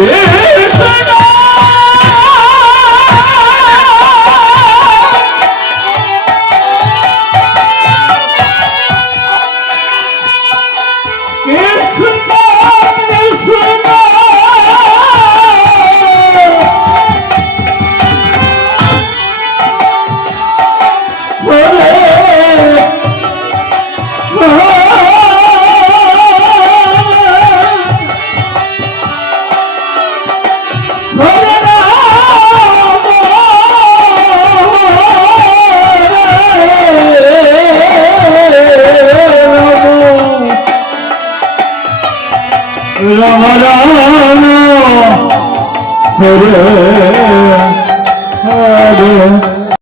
Yeah. Emre Harano